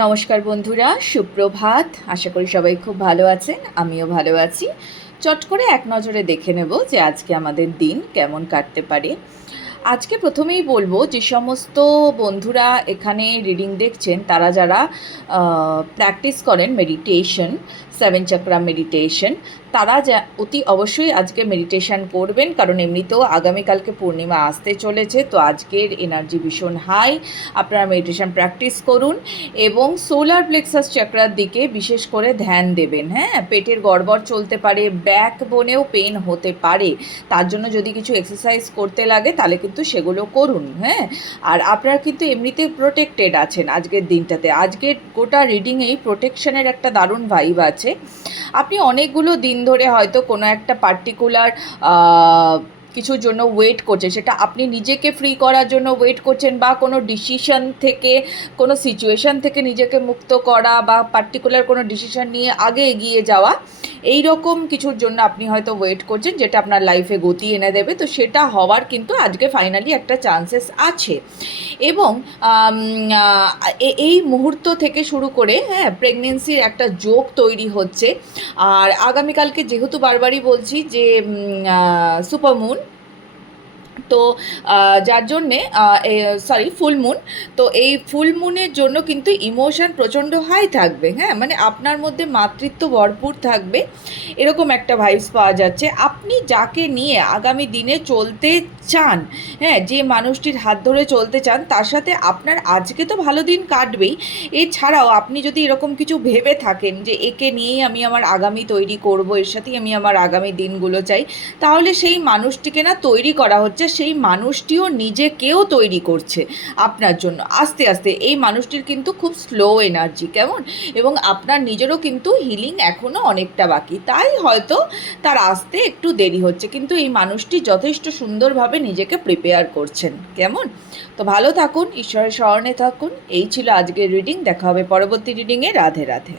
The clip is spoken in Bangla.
নমস্কার বন্ধুরা, সুপ্রভাত। আশা করি সবাই খুব ভালো আছেন, আমিও ভালো আছি। চট করে এক নজরে দেখে নেব যে আজকে আমাদের দিন কেমন কাটতে পারে। আজকে প্রথমেই বলবো যে সমস্ত বন্ধুরা এখানে রিডিং দেখছেন, তারা যারা প্র্যাকটিস করেন মেডিটেশন, 7 চক্রা মেডিটেশন, তারা অতি অবশ্যই আজকে মেডিটেশন করবেন, কারণ এমনিতেও আগামীকালকে পূর্ণিমা আসতে চলেছে। তো আজকের এনার্জি ভীষণ হাই। আপনারা মেডিটেশন প্র্যাকটিস করুন এবং সোলার প্লেক্সাস চক্রার দিকে বিশেষ করে ধ্যান দেবেন। হ্যাঁ, পেটের গড়বড় চলতে পারে, ব্যাক বোনেও পেন হতে পারে, তার জন্য যদি কিছু এক্সারসাইজ করতে লাগে তাহলে কিন্তু সেগুলো করুন। হ্যাঁ, আর আপনারা কিন্তু এমনিতে প্রোটেক্টেড আছেন আজকের দিনটাতে। আজকের গোটা রিডিংয়েই প্রোটেকশনের একটা দারুণ ভাইব আছে। আপনি অনেকগুলো দিন ধরে হয়তো কোনো একটা পার্টিকুলার কিছুর জন্য ওয়েট করছেন, সেটা আপনি নিজেকে ফ্রি করার জন্য ওয়েট করছেন, বা কোনো ডিসিশন থেকে, কোনো সিচুয়েশান থেকে নিজেকে মুক্ত করা, বা পার্টিকুলার কোনো ডিসিশন নিয়ে আগে এগিয়ে যাওয়া, এই রকম কিছুর জন্য আপনি হয়তো ওয়েট করছেন, যেটা আপনার লাইফে গতি এনে দেবে। তো সেটা হওয়ার কিন্তু আজকে ফাইনালি একটা চান্সেস আছে। এবং এই মুহূর্ত থেকে শুরু করে, হ্যাঁ, প্রেগনেন্সির একটা যোগ তৈরি হচ্ছে। আর আগামীকালকে যেহেতু বারবারই বলছি যে সুপারমুন, তো যার জন্যে ফুল মুন, তো এই ফুল মুনের জন্য কিন্তু ইমোশন প্রচণ্ড হাই থাকবে। হ্যাঁ, মানে আপনার মধ্যে মাতৃত্ব ভরপুর থাকবে, এরকম একটা ভাইবস পাওয়া যাচ্ছে। আপনি যাকে নিয়ে আগামী দিনে চলতে চান, হ্যাঁ, যে মানুষটির হাত ধরে চলতে চান, তার সাথে আপনার আজকে তো ভালো দিন কাটবেই। এছাড়াও আপনি যদি এরকম কিছু ভেবে থাকেন যে একে নিয়েই আমি আমার আগামী তৈরি করব, এর সাথেই আমি আমার আগামী দিনগুলো চাই, তাহলে সেই মানুষটিকে না তৈরি করা হচ্ছে, সেই মানুষটিও নিজেকেও তৈরি করছে আপনার জন্য আস্তে আস্তে। এই মানুষটির কিন্তু খুব স্লো এনার্জি, কেমন, এবং আপনার নিজেরও কিন্তু হিলিং এখনও অনেকটা বাকি, তাই হয়তো তার আসতে একটু দেরি হচ্ছে, কিন্তু এই মানুষটি যথেষ্ট সুন্দরভাবে নিজেকে প্রিপেয়ার করছেন। কেমন? তো ভালো থাকুন, ঈশ্বরের স্মরণে থাকুন। এই ছিল আজকের রিডিং। দেখা হবে পরবর্তী রিডিংয়ে। রাধে রাধে।